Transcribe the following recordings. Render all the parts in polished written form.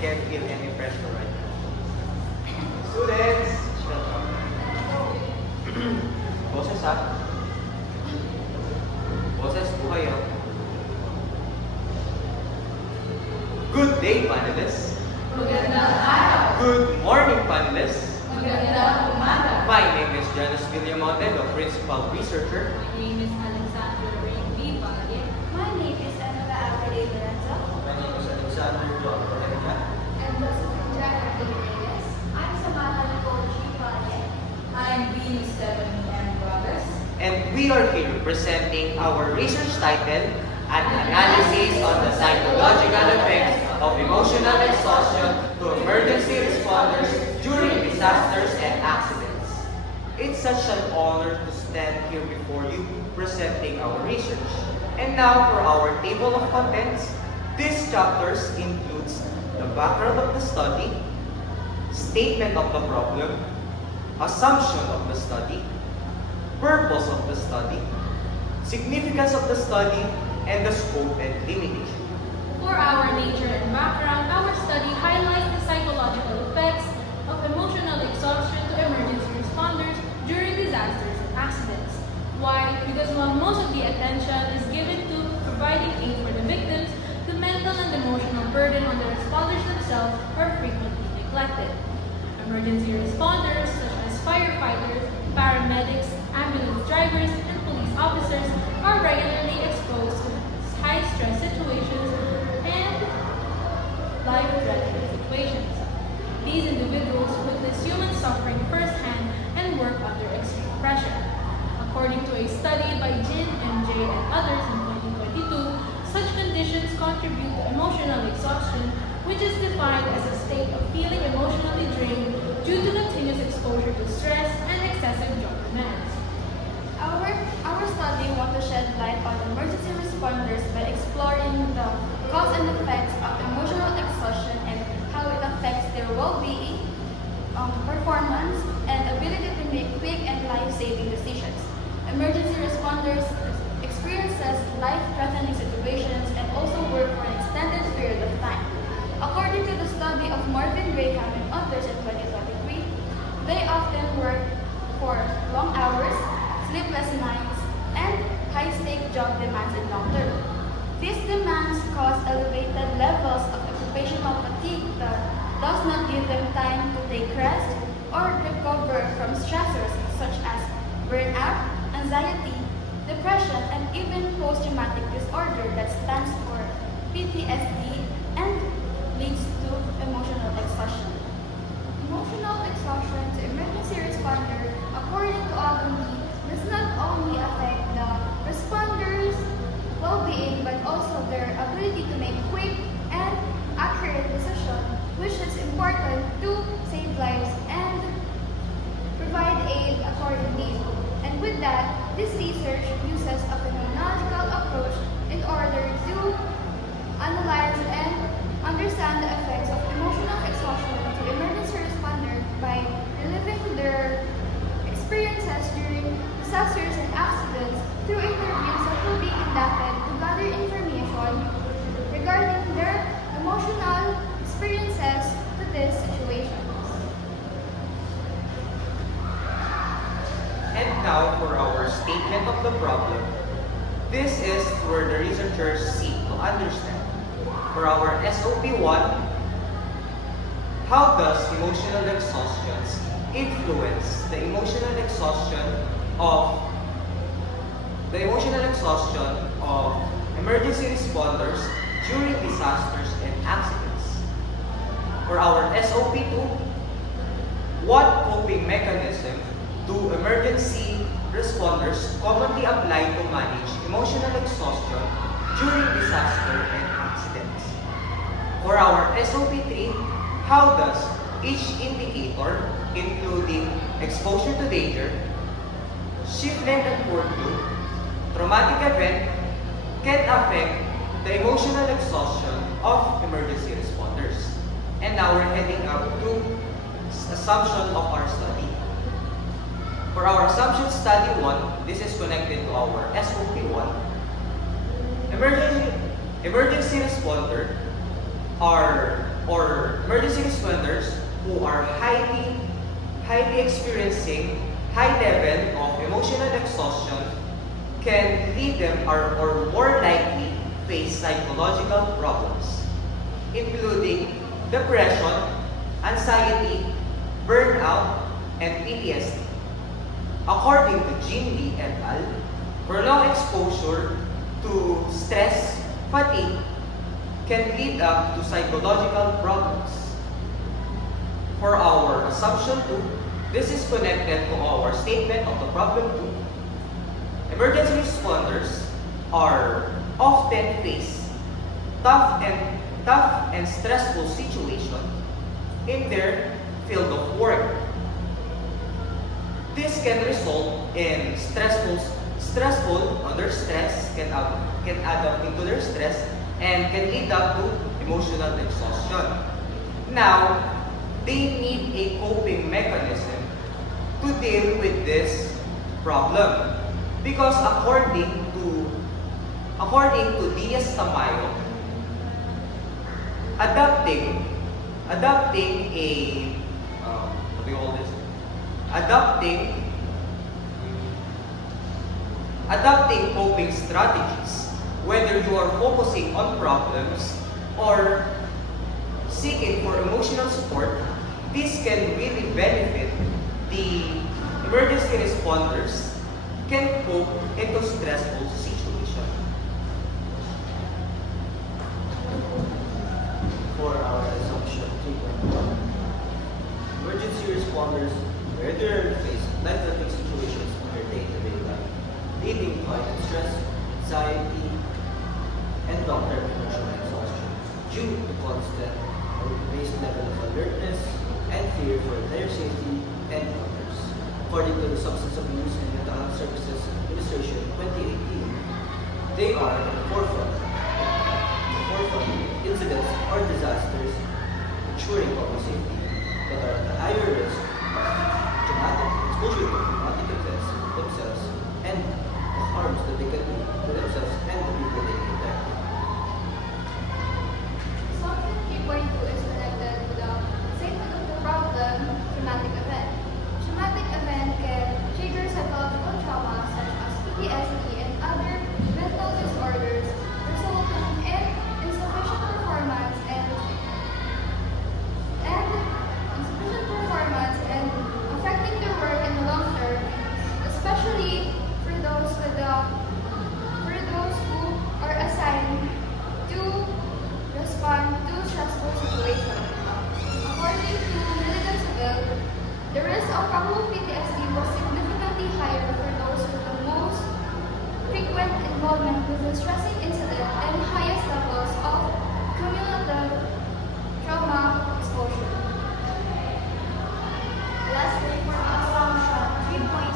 can't feel any pressure right now. Students, shut up. Boses ha? Boses po kayo. Good day, panelists. Magandang araw. Good morning, panelists. Magandang umaga. My name is Janice Villamonte, Principal Researcher. My name is Alexandra Rain B. Valle. My name is Annabella Abreu Lorenzo. My name is Alexander John Pereira. And Josephine Jacqueline Reyes. I'm Samantha Nicole G. Valle. I'm Venus Stephanie M. Brothers. And we are here presenting our research title, An Analysis on the Psychological Effects of Emotional Exhaustion to Emergency Responders During Disasters and Accidents. It's such an honor to stand here before you presenting our research. And now for our table of contents, these chapters includes the background of the study, statement of the problem, assumption of the study, purpose of the study, significance of the study, and the scope and limitation. For our nature and background, our study highlights the psychological effects of emotional exhaustion to emergency responders during disasters and accidents. Why? Because while most of the attention is given to providing aid for the victims, the mental and emotional burden on the responders themselves are frequently neglected. Emergency responders such as firefighters, paramedics, ambulance drivers, and police officers are regularly exposed to high-stress situations and life-threatening situations. These individuals witness human suffering firsthand and work under extreme pressure. According to a study by Jin, MJ, and others in 2022, such conditions contribute to emotional exhaustion, which is defined as a state of feeling emotionally drained due to continuous exposure to stress and excessive job demands. Our study wants to shed light on emergency responders by exploring the cause and effects of emotional exhaustion and how it affects their well-being, performance, and ability to make quick and life-saving decisions. Emergency responders experiences life-threatening situations and also work for an extended period of time. According to the study of Marvin Graham and others in 2023, they often work for long hours, sleepless nights, and high-stake job demands in long term. These demands cause elevated levels of occupational fatigue that does not give them time to take rest or recover from stressors such as burnout, anxiety, depression, and even post-traumatic disorder that stands for PTSD and leads to emotional exhaustion. Emotional exhaustion to emergency responder, according to Agony, does not only affect the responders' well-being but also their ability to make quick and accurate decisions, which is important to save lives and provide aid accordingly. And with that, this research uses a phenomenological approach in order to analyze and understand the effects of emotional exhaustion to emergency responders by reliving their experiences during disasters and accidents through interviews that will be conducted to gather information regarding their emotional experiences to these situations. And now for our statement of the problem. This is where the researchers seek to understand. For our SOP1, how does emotional exhaustion influence the emotional exhaustion of emergency responders during disasters and accidents? For our SOP2, what coping mechanism do emergency responders commonly apply to manage emotional exhaustion during disaster and accidents? For our SOP3, how does each indicator, including exposure to danger, shift length and workload, traumatic event, can affect the emotional exhaustion of emergency responders? And now we're heading up to assumption of our study. For our assumption study 1, this is connected to our SOP1. Emergency responder are or emergency responders who are highly experiencing high level of emotional exhaustion can lead them or more likely face psychological problems, including depression, anxiety, burnout, and PTSD. According to Jean Lee et al., prolonged exposure to stress, fatigue, can lead up to psychological problems. For our assumption 2, this is connected to our statement of the problem 2. Emergency responders are often face tough and stressful situations in their field of work. This can result in stressful under stress, can add up into their stress, and can lead up to emotional exhaustion. Now, they need a coping mechanism to deal with this problem. Because according to Diaz-Tamayo, adopting coping strategies, whether you are focusing on problems or seeking for emotional support, this can really benefit the emergency responders can cope into stressful situation. For our assumption 3.1, emergency responders regularly face life-threatening situations in their day-to-day life, leading to heightened stress, anxiety, and long-term emotional exhaustion due to constant or raised level of alertness and fear for their safety and others. According to the Substance Abuse and Mental Health Services Administration 2018, they are at the forefront of incidents or disasters ensuring public safety that are at a higher risk of traumatic exposure to traumatic events themselves and the harms that they can do to themselves and the people they protect. Something 3.2 is connected to the statement of the problem, traumatic event. Traumatic event can trigger psychological trauma such as PTSD and other mental disorders, resulting in insufficient performance and affecting their work in the long term, especially for those who are assigned to respond to stressful situations. According to Milligan Seville, the risk of probable PTSD was significantly higher for those with the most frequent involvement with the stressing incident and highest levels of cumulative trauma exposure. Lastly, for assumption 3.2,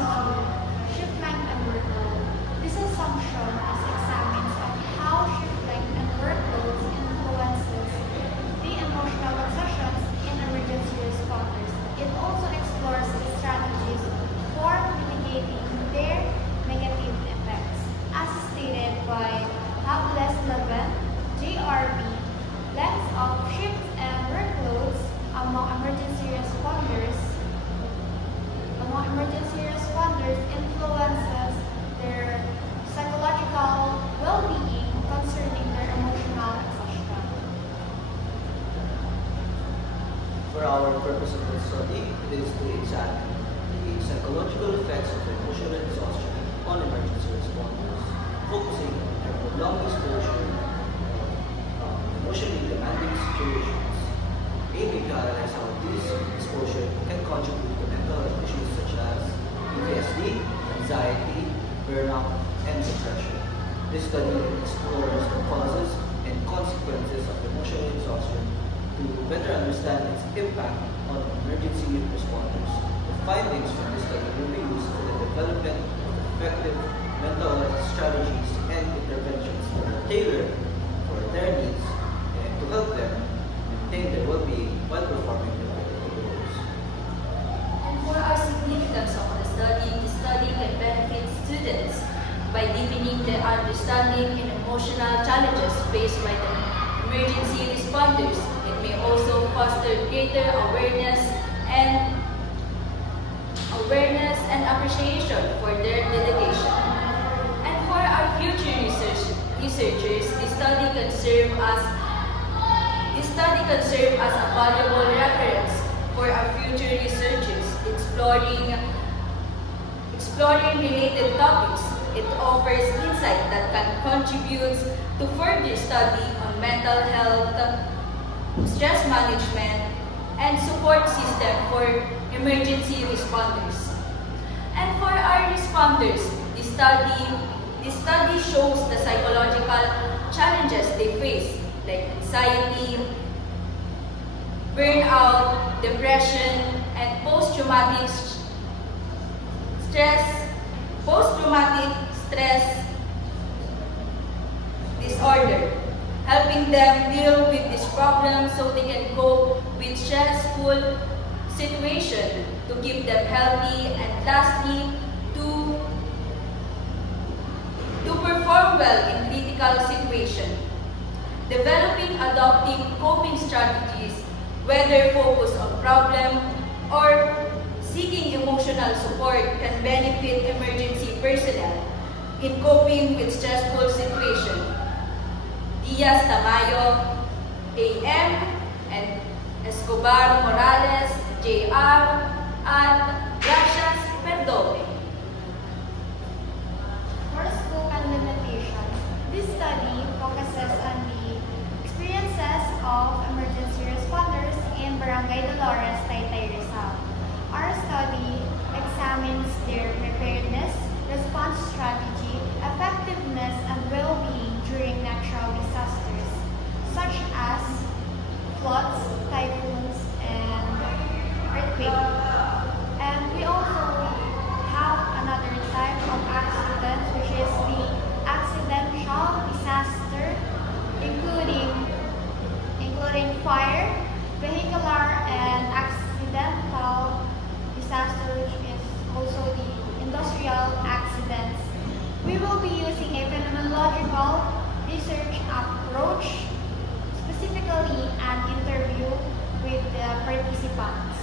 shift length and workload. This assumption is examines on how shift length and workloads influences the emotional exhaustions in emergency responders. It also explores the strategies for mitigating their negative effects, as stated by Havles Levin, JRB. Length of shifts and workloads among emergency responders influences their psychological well-being concerning their emotional exhaustion. For our purpose of this study, it is to examine the psychological effects of emotional exhaustion on emergency responders, focusing on their prolonged exposure to emotionally demanding situations, aiming to analyze how this exposure can contribute to mental health issues such as PTSD, anxiety, burnout, and depression. This study explores the causes and consequences of emotional exhaustion to better understand its impact on emergency responders. The findings from this study will be used for the development of effective mental health strategies and interventions that are tailored for their needs and to help them maintain their well-being while performing their critical roles. And for our significance of the study can benefit students by deepening their understanding in emotional challenges faced by the emergency responders. It may also foster greater awareness and appreciation for their dedication. And for our future researchers, this study can serve as a valuable reference for our future researchers exploring related topics. It offers insight that can contribute to further study on mental health, stress management, and support system for emergency responders. And for our responders, the study shows the psychological challenges they face, like anxiety, burnout, depression, and post-traumatic stress disorder, helping them deal with this problem so they can cope with stressful situation to keep them healthy, and lastly, to perform well in critical situations. Developing adaptive coping strategies, whether focused on problem or seeking emotional support, can benefit emergency personnel in coping with stressful situations. Diaz Tamayo, AM, and Escobar Morales, JR, at Gracias Perdone. For scope and limitations, this study focuses on the experiences of emergency responders in Barangay Dolores, Taytay, Rizal. Our study examines their preparedness, response strategy, effectiveness, and well-being during natural disasters, such as floods, typhoons, and earthquakes. And we also have another type of accident, which is the accidental disaster, including fire, vehicular, and accidental disaster, which is also the industrial accidents. We will be using a phenomenological research approach, specifically an interview with the participants.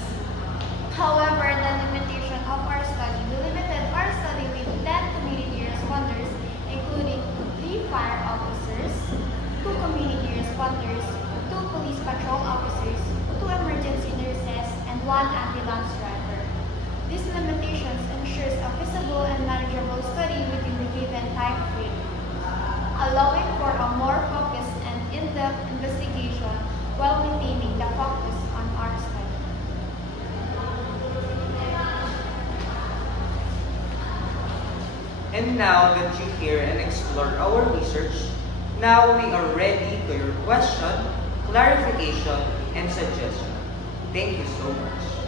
However, the limitation of our study, we limited our study with 10 community responders, including 3 fire officers, 2 community responders, 2 police patrol officers, 2 emergency nurses, and 1 ambulance driver. These limitations ensures a feasible and manageable study within the given time frame, allowing for a more focused and in-depth investigation while maintaining the focus on our study. And now that you hear and explore our research, now we are ready to your question, clarification, and suggestion. Thank you so much.